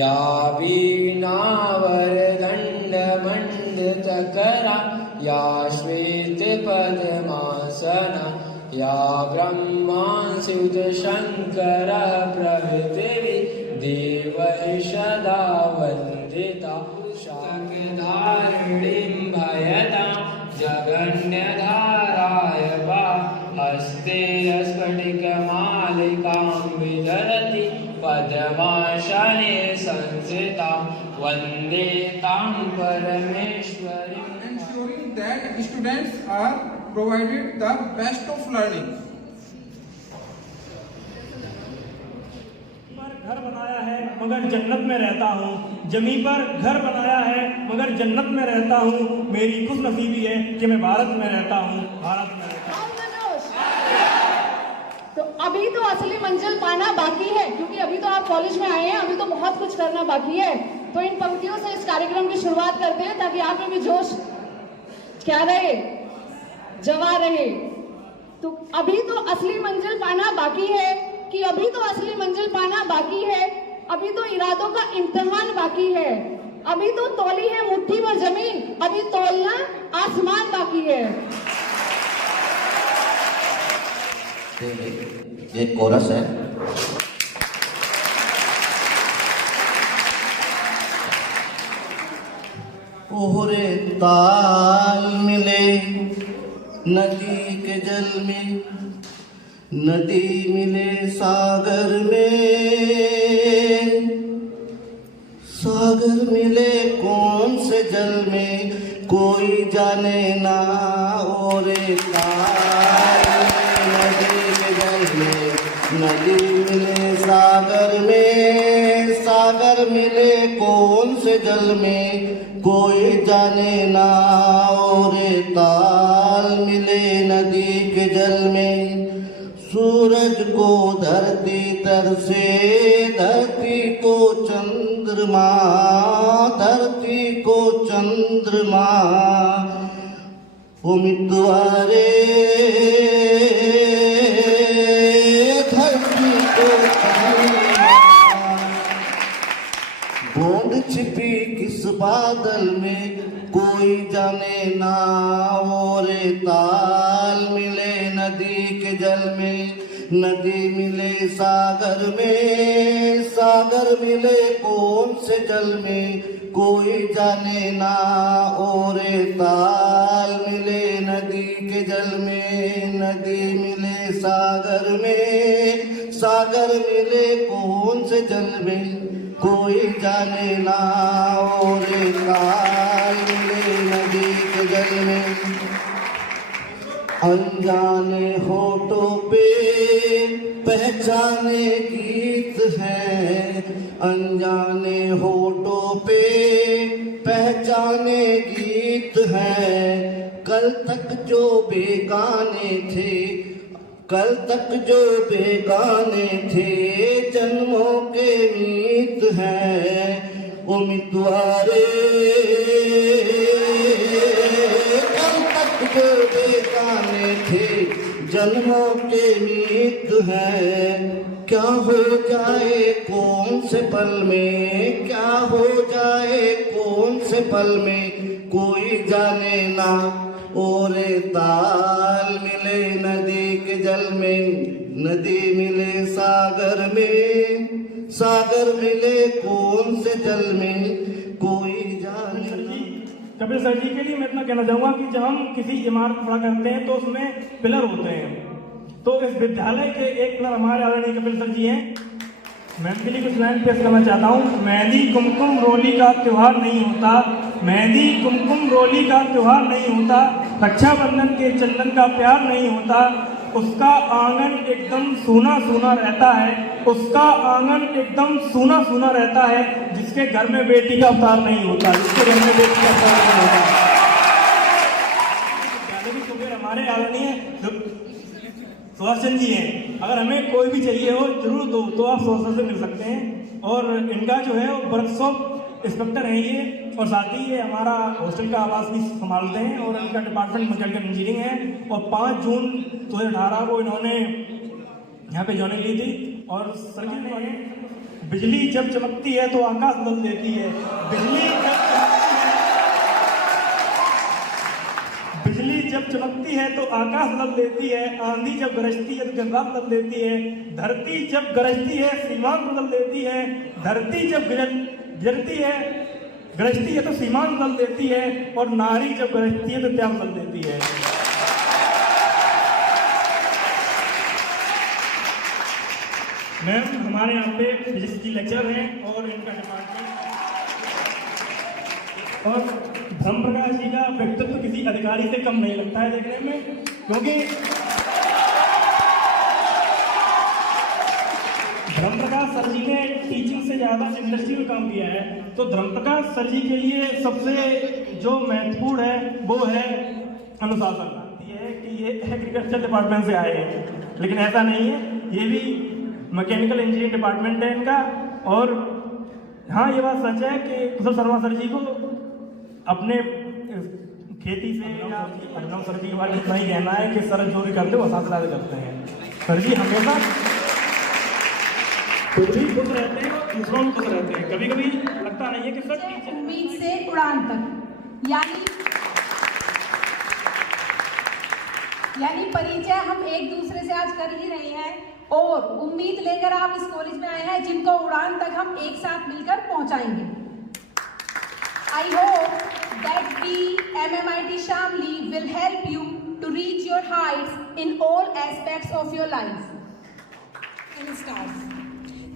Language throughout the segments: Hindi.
या वीणावरदण्डमण्डितकरा या श्वेतपद्मासना या ब्रह्माच्युतशङ्करः प्रभृतिभिः देवैः सदा वन्दिता शाकधारिणीं भयतां जगन्यधाराय वा हस्ते स्फटिकमालिकां विधरति पद्मासने संस्थितां वन्दे तां परमेश्वरीम्. Ensuring that students are provided the best of learning. घर बनाया है मगर जन्नत में रहता हूँ, जमी पर घर बनाया है मगर जन्नत में रहता हूँ. मेरी खुशनसीबी है कि मैं भारत में रहता हूँ, भारत में रहता हूँ. तो अभी तो असली मंजिल पाना बाकी है, क्योंकि अभी तो आप कॉलेज में आए हैं, अभी तो बहुत कुछ करना बाकी है. तो इन पंक्तियों से इस कार्यक्रम की शुरुआत करते हैं ताकि आप में भी जोश क्या रहे, जवा रहे. तो अभी तो असली मंजिल पाना बाकी है कि अभी तो असली मंजिल पाना बाकी है, अभी तो इरादों का इम्तिहान बाकी है, अभी तो तौली है मुट्ठी भर जमीन, अभी तौलना आसमान बाकी है. ये कोरस है. ओहरे ताल मिले नदी के जल में, नदी मिले सागर में, सागर मिले कौन से जल में कोई जाने ना. ओरे ताल नदी के जल में, नदी मिले सागर में, सागर मिले कौन से जल में कोई जाने ना. ओरे ताल मिले नदी के जल में, सूरज को धरती तरसे, धरती को चंद्रमा, धरती को चंद्रमा. उम्मीदवारे धरती को चंद्रमा. बूंद छिपी किस बादल में कोई जाने ना. ओरे ताल मिले नदी के जल में, नदी मिले सागर में, सागर मिले कौन से जल में कोई जाने ना. ओरे ताल मिले नदी के जल में, नदी मिले सागर में, सागर मिले कौन से जल में कोई जाने ना. ओरे ताल मिले नदी के जल में, अनजाने होठों पे पहचाने गीत हैं, अनजाने होठों पे पहचाने गीत हैं. कल तक जो बेगाने थे, कल तक जो बेगाने थे, जन्मों के मीत हैं. उम्मीदवारे कल तक जो बेगाने थे, जन्मों के मीत हैं. क्या हो जाए कौन से पल में, क्या हो जाए कौन से पल में कोई जाने ना. ओरे ताल मिले नदी के जल में, नदी मिले सागर में, सागर मिले कौन से जल में कोई जाने ना. कपिल सर जी के लिए मैं इतना कहना चाहूँगा कि जब हम किसी इमारत खड़ा करते हैं तो उसमें पिलर होते हैं. तो इस विद्यालय के एक पिलर हमारे आदरणीय कपिल सर जी हैं. मैं उनके लिए कुछ लाइन पेश करना चाहता हूँ. मेहंदी कुमकुम रोली का त्योहार नहीं होता, मेहंदी कुमकुम रोली का त्योहार नहीं होता, रक्षाबंधन के चंदन का प्यार नहीं होता. उसका आंगन एकदम सूना सूना रहता है, उसका आंगन एकदम सूना सूना रहता है जिसके घर में बेटी का अवतार नहीं होता, जिसके घर में बेटी का अवतार नहीं होता. हमारे आदरणीय सुभाष चंद्र जी हैं. अगर हमें कोई भी चाहिए हो जरूर दो तो आप सुभाष से मिल सकते हैं. और इनका जो है वो वर्कशॉप इंस्पेक्टर हैं ये, और साथ ही ये हमारा हॉस्टल का आवास भी संभालते हैं और इनका डिपार्टमेंट मैकेनिकल इंजीनियरिंग है. और 5 जून 2018 को इन्होंने यहाँ पे ज्वाइनिंग ली थी. और सर जी ने बिजली जब चमकती है तो आकाश बदल देती है, बिजली जब चमकती है तो आकाश बदल देती है, आंधी जब गरजती है तो जंगलात बदल देती है, धरती जब गरजती है सीमांत बदल देती है, धरती जब गरजती है तो सीमांत बदल देती है, और नारी जब गरजती है तो त्याग बदल देती है। मैम हमारे यहाँ पे फिजिक्स की लेक्चर हैं और इनका डिपार्टमेंट, और ब्रह्म प्रकाश जी का व्यक्तित्व किसी अधिकारी से कम नहीं लगता है देखने में, क्योंकि ब्रह्म प्रकाश सर जी ने टीचिंग से ज़्यादा इंडस्ट्री में काम किया है। तो ब्रह्म प्रकाश सर जी के लिए सबसे जो महत्वपूर्ण है वो है अनुशासन। ये है कि ये एग्रीकल्चर डिपार्टमेंट से आए हैं, लेकिन ऐसा नहीं है, ये भी मैकेनिकल इंजीनियरिंग डिपार्टमेंट है इनका। और हाँ, ये बात सच है कि कुशल शर्मा सर जी को अपने खेती से या अभिनव सर जी के बारे में इतना ही कहना है कि सर जो भी करते वो साथ करते हैं। सर जी हमेशा खुद भी खुश रहते हैं और दूसरों में खुश रहते हैं। कभी कभी लगता नहीं है कि सर उम्मीद से उड़ान तक, यानी परिचय हम एक दूसरे से आज कर ही रहे हैं, और उम्मीद लेकर आप इस कॉलेज में आए हैं जिनको उड़ान तक हम एक साथ मिलकर पहुंचाएंगे। I hope that we MMIT Shamli will help you to reach your heights in all aspects of your life. And stars,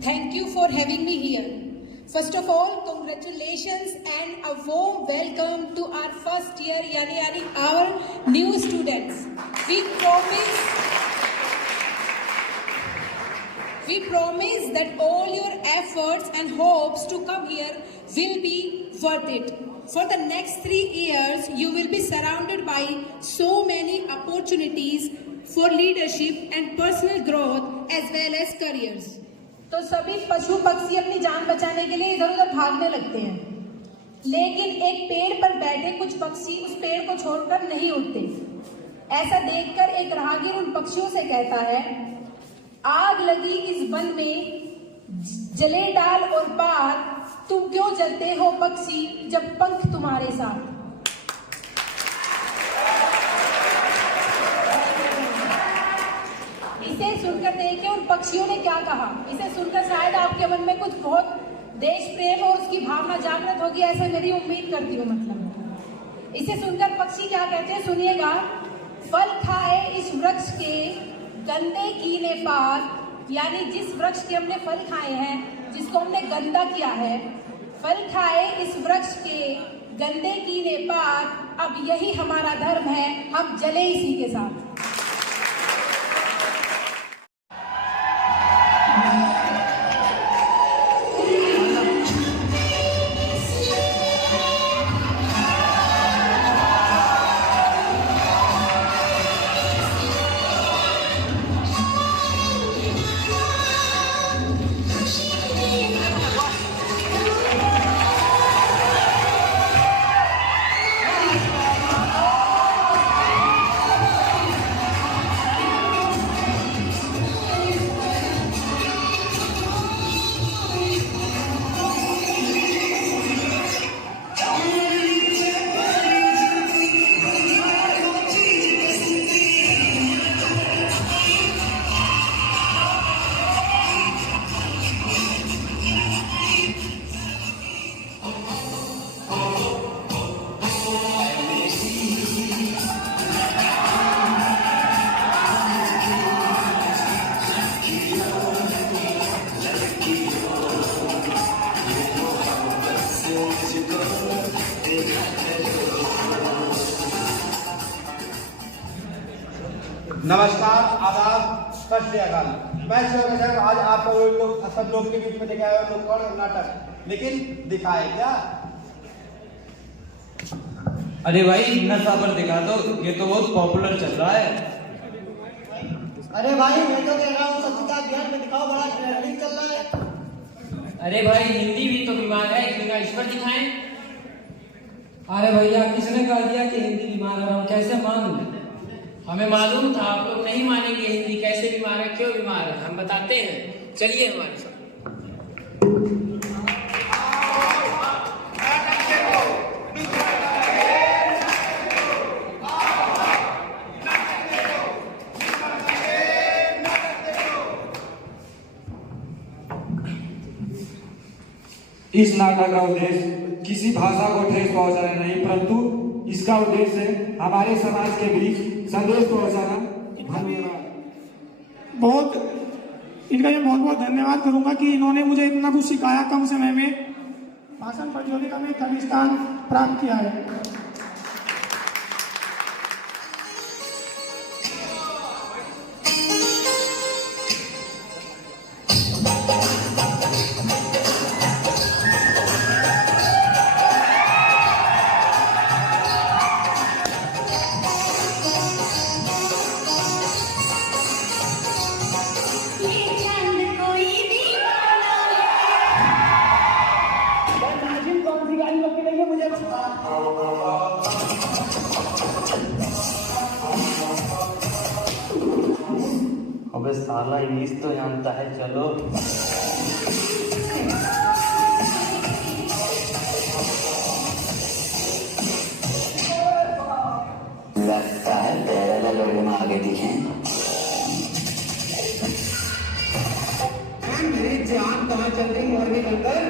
thank you for having me here. First of all, congratulations and a warm welcome to our first year, yani our new students. We promise that all your efforts and hopes to come here will be worth it. For the next 3 years, you will be surrounded by so many opportunities for leadership and personal growth as well as careers. तो सभी पशु पक्षी अपनी जान बचाने के लिए इधर उधर भागने लगते हैं, लेकिन एक पेड़ पर बैठे कुछ पक्षी उस पेड़ को छोड़कर नहीं उड़ते। ऐसा देखकर एक राहगीर उन पक्षियों से कहता है, आग लगी इस वन में, जले डाल और पार, तुम क्यों जलते हो पक्षी जब पंख तुम्हारे साथ। इसे सुनकर देखिए उन पक्षियों ने क्या कहा। इसे सुनकर शायद आपके मन में कुछ बहुत देश प्रेम और उसकी भावना जागृत होगी, ऐसे मेरी उम्मीद करती हूँ। मतलब इसे सुनकर पक्षी क्या कहते हैं, सुनिएगा। फल खाए इस वृक्ष के गंदे कीने पार, यानी जिस वृक्ष के हमने फल खाए हैं, जिसको हमने गंदा किया है, फल खाए इस वृक्ष के गंदे कीने पार, अब यही हमारा धर्म है, हम जले इसी के साथ। नमस्कार, आदाब, सत श्री अकाल। मैं शिव आज आप लोग सब लोग के बीच में लेके आए लोग कौन नाटक, लेकिन दिखाए क्या? अरे भाई नशा पर दिखा दो, ये तो बहुत पॉपुलर चल रहा है। अरे भाई मैं तो कह रहा हूँ स्वच्छता अभियान में दिखाओ, बड़ा ट्रेंडिंग चल रहा है। अरे भाई हिंदी भी तो बीमार है, इस पर दिखाएं। अरे भैया किसने कह दिया कि हिंदी बीमार है, हम कैसे मान लें? हमें मालूम था, आप लोग नहीं मानेंगे। हिंदी कैसे बीमार है, क्यों बीमार है, हम बताते हैं, चलिए हमारे साथ। इस नाटक का उद्देश्य किसी भाषा को ठेस पहुंचाना नहीं, परंतु इसका उद्देश्य है हमारे समाज के बीच संदेश पहुंचाना। धन्यवाद। इनका मैं बहुत बहुत धन्यवाद करूंगा कि इन्होंने मुझे इतना कुछ सिखाया कम समय में। भाषण प्रतियोगिता में थर्ड स्थान प्राप्त किया है। अबे साला इंग्लिश तो जानता है, चलो। लगता है तेरे लोगों में आगे दिखे। मेरी जान कहाँ चल रही मुर्गी अंदर?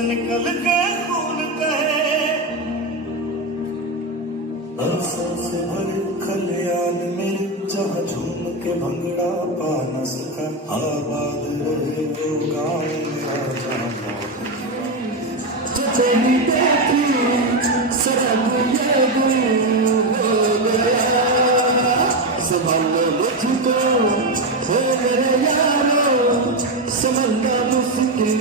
निकल के खून कहे से भरे खलियान में जहाँ झूम के भंगड़ा पा न सका, आबाद रहे वो गाँव मेरा जहाँ चली देखी सड़क ये हो गया, संभालो मुझको हो मेरे यारो, संभलना मुश्किल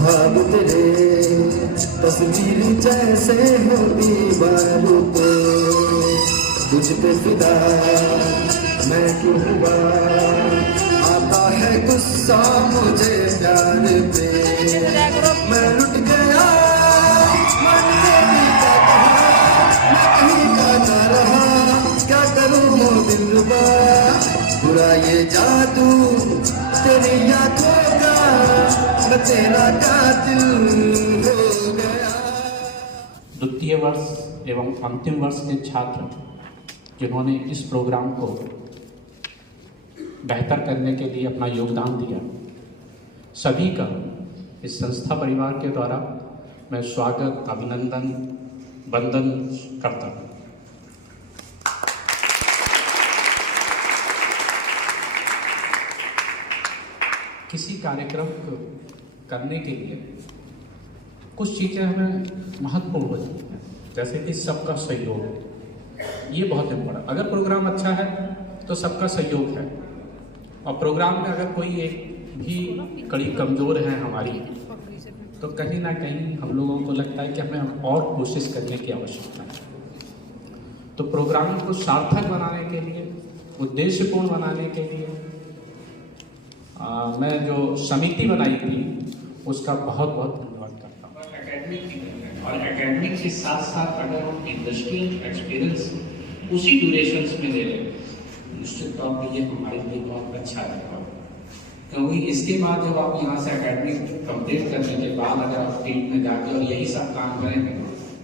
ख्वाब तेरे तस्वीर जैसे हो दीवारों पे, तुझ पे फिदा मैं क्यों हुआ, आता है गुस्सा मुझे प्यार पे, मैं लुट गया मन तेरी का कहा, मैं कहीं का ना रहा, क्या करूँ दिलवा, बुरा ये जादू तेरी आँखों का, मैं तेरा कातिल हो गया। द्वितीय वर्ष एवं अंतिम वर्ष के छात्र जिन्होंने इस प्रोग्राम को बेहतर करने के लिए अपना योगदान दिया, सभी का इस संस्था परिवार के द्वारा मैं स्वागत, अभिनंदन, वंदन करता हूँ। किसी कार्यक्रम को करने के लिए कुछ चीज़ें हमें महत्वपूर्ण होती हैं, जैसे कि सबका सहयोग, ये बहुत इम्पोर्टेंट। अगर प्रोग्राम अच्छा है तो सबका सहयोग है, और प्रोग्राम में अगर कोई एक भी कड़ी कमज़ोर है हमारी, तो कहीं ना कहीं हम लोगों को लगता है कि हमें और कोशिश करने की आवश्यकता है। तो प्रोग्राम को सार्थक बनाने के लिए, उद्देश्यपूर्ण बनाने के लिए मैं जो समिति बनाई थी उसका बहुत बहुत धन्यवाद करता हूँ। एकेडमिक और एकेडमिक के साथ साथ अगर हम इंडस्ट्रियल एक्सपीरियंस उसी ड्यूरेशंस में ले लें, निश्चित तौर पर ये हमारे लिए बहुत अच्छा रहेगा, क्योंकि इसके बाद जब आप यहाँ से एकेडमिक कंप्लीट करने के बाद अगर आप फील्ड में जाके और यही सब काम करेंगे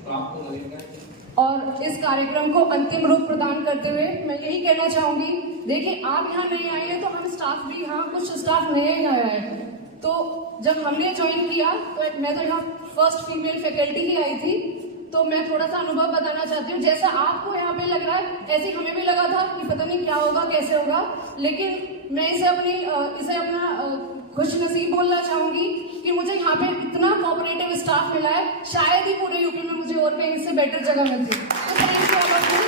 तो आपको लगेगा कि और इस कार्यक्रम को अंतिम रूप प्रदान करते हुए मैं यही कहना चाहूंगी, देखिए आप यहाँ नए आए हैं तो हम स्टाफ भी यहाँ कुछ स्टाफ नए ही आया है। तो जब हमने ज्वाइन किया तो मैं तो यहाँ फर्स्ट फीमेल फैकल्टी ही आई थी, तो मैं थोड़ा सा अनुभव बताना चाहती हूँ। जैसा आपको यहाँ पे लग रहा है ऐसे हमें भी लगा था कि पता नहीं क्या होगा कैसे होगा, लेकिन मैं इसे अपना खुश नसीब बोलना चाहूंगी कि मुझे यहाँ पे इतना कोऑपरेटिव स्टाफ मिला है, शायद ही पूरे यूपी में मुझे और कहीं से बेटर जगह मिलती। तो thank you all of you.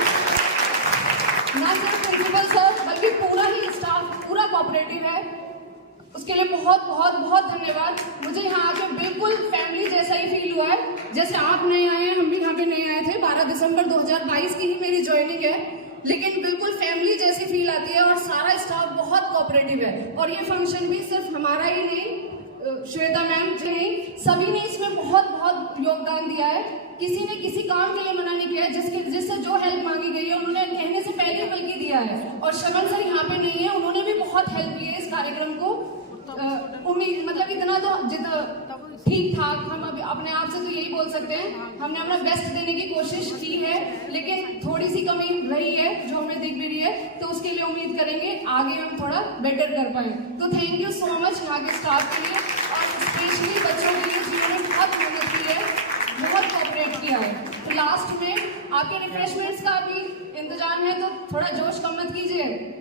ना सिर्फ प्रिंसिपल सर बल्कि पूरा ही स्टाफ पूरा कोऑपरेटिव है, उसके लिए बहुत बहुत बहुत धन्यवाद। मुझे यहाँ आके बिल्कुल फैमिली जैसा ही फील हुआ है, जैसे आप नए आए हैं हम भी यहाँ पे नए आए थे। 12 दिसंबर 2022 की ही मेरी ज्वाइनिंग है, लेकिन बिल्कुल फैमिली जैसी फील आती है और सारा स्टाफ बहुत कोऑपरेटिव है। और ये फंक्शन भी सिर्फ हमारा ही नहीं, श्वेता मैम जी नहीं, सभी ने इसमें बहुत बहुत योगदान दिया है। किसी ने किसी काम के लिए मना नहीं किया है, जिससे जो हेल्प मांगी गई है उन्होंने कहने से पहले बल्कि दिया है। और शगन सर यहाँ पे नहीं है, उन्होंने भी बहुत हेल्प की है इस कार्यक्रम को। उम्मीद मतलब इतना तो ठीक ठाक हम अभी अपने आप से तो यही बोल सकते हैं, हमने अपना बेस्ट देने की कोशिश की है, लेकिन थोड़ी सी कमी रही है जो हमें दिख भी रही है, तो उसके लिए उम्मीद करेंगे आगे हम थोड़ा बेटर कर पाए। तो थैंक यू सो मच यहाँ के स्टाफ के लिए और स्पेशली बच्चों के लिए जिन्होंने बहुत मेहनत की है, बहुत कोऑपरेट किया है। तो लास्ट में आपके रिफ्रेशमेंट्स का भी इंतजाम है, तो थोड़ा जोश कम मत कीजिए।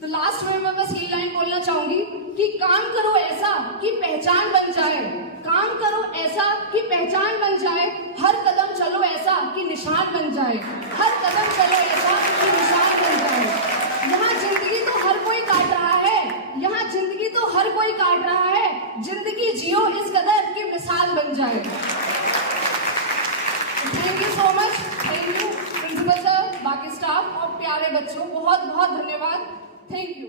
तो लास्ट में मैं बस ये लाइन बोलना चाहूंगी कि काम करो ऐसा कि पहचान बन जाए, काम करो ऐसा कि पहचान बन जाए, हर कदम चलो ऐसा कि निशान बन जाए, हर कदम चलो ऐसा कि निशान बन जाए। यहाँ जिंदगी तो हर कोई काट रहा है, यहाँ जिंदगी तो हर कोई काट रहा है, जिंदगी जियो इस कदर कि मिसाल बन जाए। Thank you so much, thank you principal sir, बाकी स्टाफ और प्यारे बच्चों, बहुत बहुत धन्यवाद। Thank you.